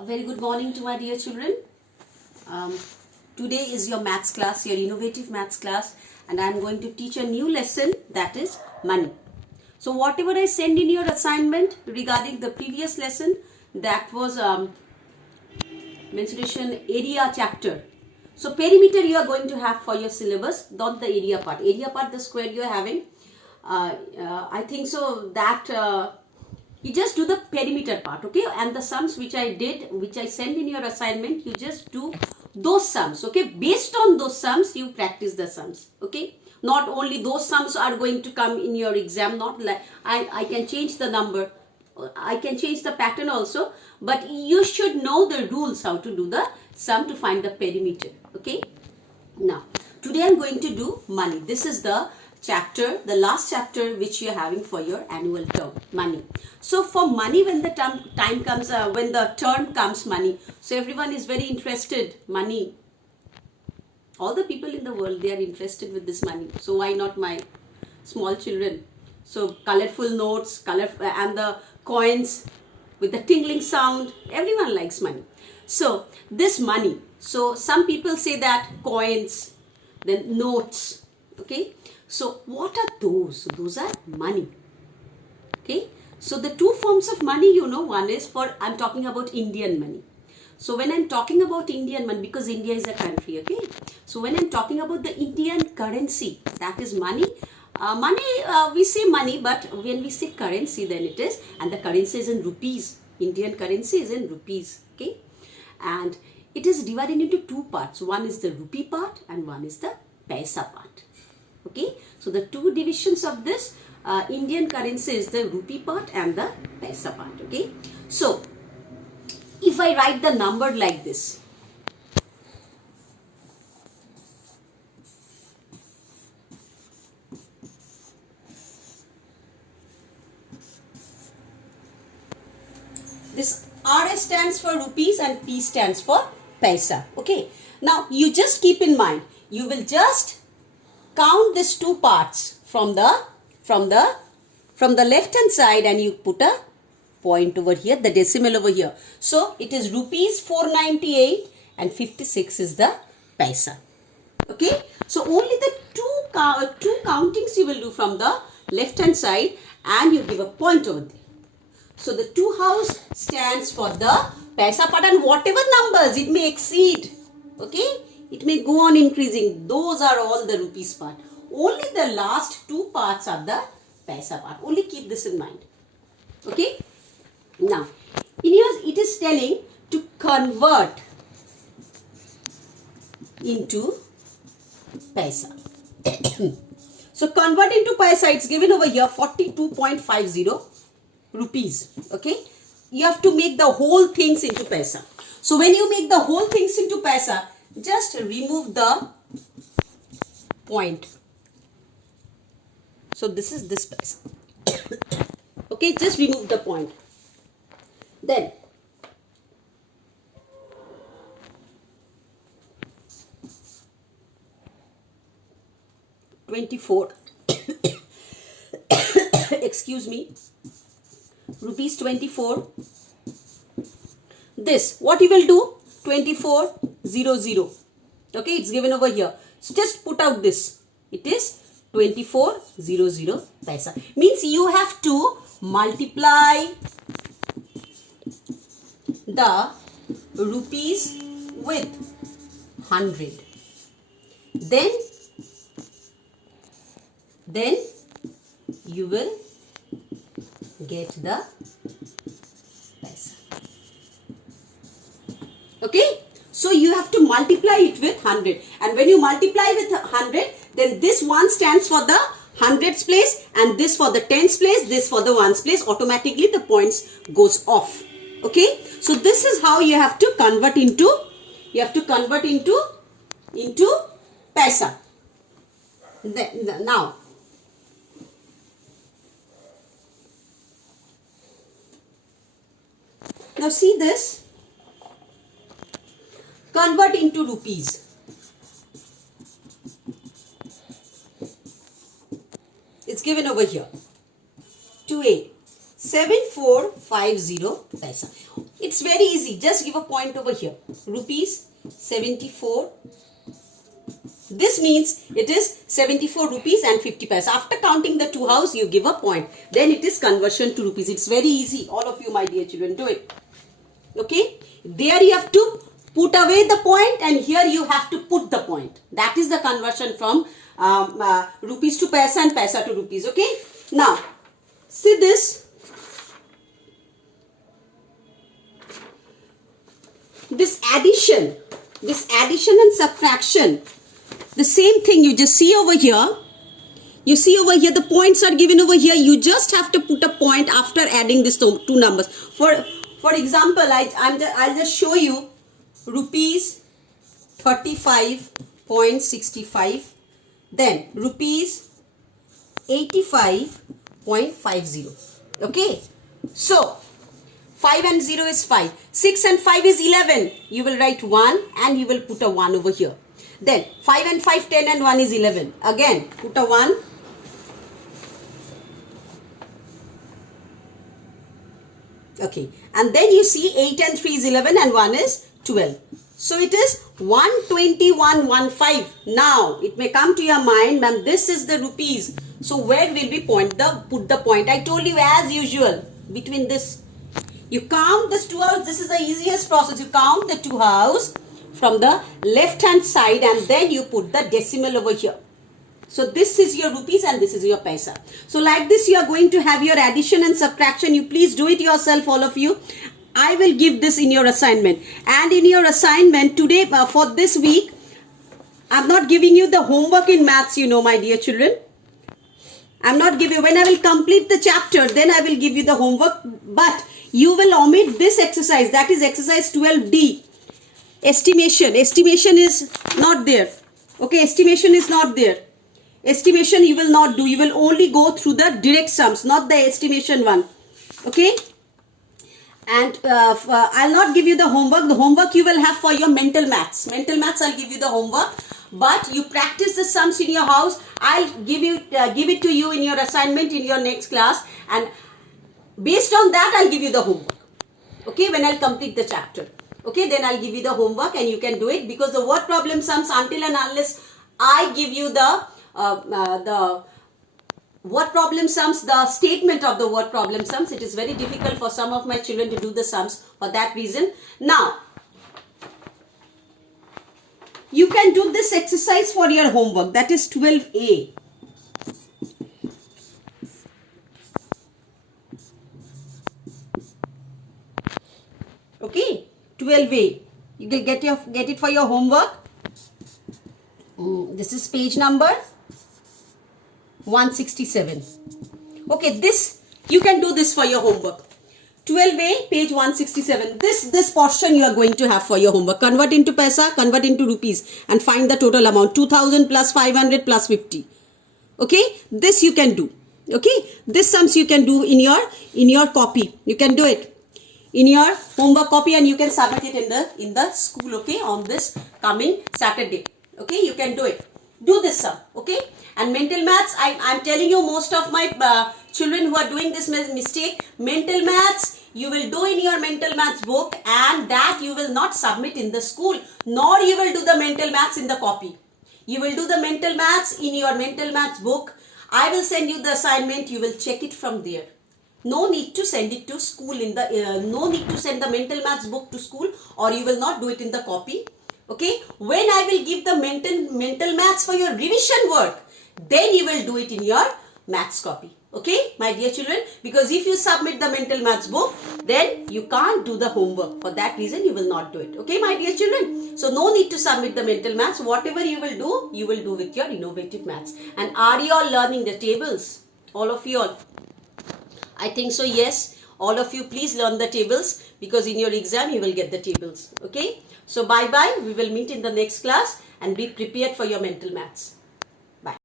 A very good morning to my dear children. Today is your maths class, your innovative maths class, and I am going to teach a new lesson, that is money. So whatever I send in your assignment regarding the previous lesson, that was mensuration area chapter. So perimeter you are going to have for your syllabus, not the area part. Area part, the square you are having. I think so that you just do the perimeter part, okay, and the sums which I did, which I sent in your assignment, you just do those sums, okay. Based on those sums you practice the sums, okay. Not only those sums are going to come in your exam, not like I can change the number, I can change the pattern also, but you should know the rules how to do the sum to find the perimeter, okay. Now today I am going to do money. This is the chapter, the last chapter which you are having for your annual term, money. So for money, when the time comes, when the term comes, money, so everyone is very interested, money. All the people in the world, they are interested with this money. So why not my small children? So colorful notes, and the coins with the tingling sound, everyone likes money. So this money, so some people say that coins, then notes, okay. So what are those? Those are money, okay. So the two forms of money, you know, one is for, I'm talking about Indian money. So when I'm talking about Indian money, because India is a country, okay. So when I'm talking about the Indian currency, that is money. We say money, but when we say currency, then it is, and the currency is in rupees. Indian currency is in rupees, okay. And it is divided into two parts. One is the rupee part and one is the paisa part. Okay, so the two divisions of this Indian currency is the rupee part and the paisa part. Okay, so if I write the number like this, this RS stands for rupees and P stands for paisa. Okay, now you just keep in mind, you will just count these two parts from the left hand side, and you put a point over here, the decimal over here. So it is rupees 498 and 56 is the paisa. Okay, so only the two countings you will do from the left hand side, and you give a point over there. So the 2 house stands for the paisa part, and whatever numbers it may exceed, okay, it may go on increasing. Those are all the rupees part. Only the last two parts are the paisa part. Only keep this in mind. Okay. Now, in yours it is telling to convert into paisa. So convert into paisa. It's given over here 42.50 rupees. Okay. You have to make the whole things into paisa. So when you make the whole things into paisa, just remove the point. So this is this paisa. Okay, just remove the point. Then ₹24 excuse me, rupees 24. This, what you will do? 2400. Okay, it's given over here. So just put out this. It is 2400 paisa. Means you have to multiply the rupees with 100. Then you will get the paisa. Okay, so you have to multiply it with 100, and when you multiply with 100, then this one stands for the hundreds place, and this for the tens place, this for the ones place. Automatically the points goes off. Okay, so this is how you have to convert into, paisa. Now see this. Convert into rupees. It's given over here. 28. 7450 paisa. It's very easy. Just give a point over here. Rupees 74. This means it is 74 rupees and 50 paise. After counting the two house, you give a point. Then it is conversion to rupees. It's very easy. All of you, my dear children, do it. Okay. There you have to put away the point, and here you have to put the point. That is the conversion from rupees to paisa and paisa to rupees. Okay. Now, see this. This addition and subtraction, the same thing you just see over here. You see over here, the points are given over here. You just have to put a point after adding these two numbers. For example, I'll just show you rupees 35.65, then rupees 85.50. Okay, so 5 and 0 is 5. 6 and 5 is 11. You will write 1 and you will put a 1 over here. Then 5 and 5, 10 and 1 is 11. Again, put a 1. Okay. And then you see 8 and 3 is 11 and 1 is 12. So it is 121.15. Now, it may come to your mind, ma'am, this is the rupees. So where will we put the point? I told you as usual, between this. You count this two house. This is the easiest process. You count the two house from the left hand side and then you put the decimal over here. So this is your rupees and this is your paisa. So like this you are going to have your addition and subtraction. You please do it yourself, all of you. I will give this in your assignment. And in your assignment today, for this week, I am not giving you the homework in maths, you know, my dear children. I am not giving. When I will complete the chapter, then I will give you the homework. But you will omit this exercise, that is exercise 12D. Estimation is not there. Okay, estimation is not there. Estimation you will not do. You will only go through the direct sums, not the estimation one. Okay. And I'll not give you the homework. The homework you will have for your mental maths. Mental maths I'll give you the homework. But you practice the sums in your house. I'll give it to you in your assignment in your next class. And based on that, I'll give you the homework. Okay, when I'll complete the chapter. Okay, then I'll give you the homework and you can do it, because the word problem sums, until and unless I give you the word problem sums, the statement of the word problem sums, it is very difficult for some of my children to do the sums for that reason. Now, you can do this exercise for your homework, that is 12A. Okay, 12A. You will get it for your homework. This is page number 167. Okay, this you can do this for your homework. 12A, page 167. This portion you are going to have for your homework. Convert into paisa, convert into rupees, and find the total amount. 2000 plus 500 plus 50. Okay, this you can do. Okay, this sums you can do in your copy. You can do it in your homework copy and you can submit it in the school, okay, on this coming Saturday. Okay, you can do it. Do this sum, okay? And mental maths, I'm telling you, most of my children who are doing this mistake, mental maths, you will do in your mental maths book, and that you will not submit in the school, nor you will do the mental maths in the copy. You will do the mental maths in your mental maths book. I will send you the assignment, you will check it from there. No need to send it to school no need to send the mental maths book to school, or you will not do it in the copy. Okay, when I will give the mental maths for your revision work, then you will do it in your maths copy. Okay, my dear children, because if you submit the mental maths book, then you can't do the homework. For that reason, you will not do it. Okay, my dear children. So, no need to submit the mental maths. Whatever you will do with your innovative maths. And are you all learning the tables? All of you all? I think so, yes. All of you, please learn the tables, because in your exam, you will get the tables. Okay. So, bye-bye. We will meet in the next class and be prepared for your mental maths.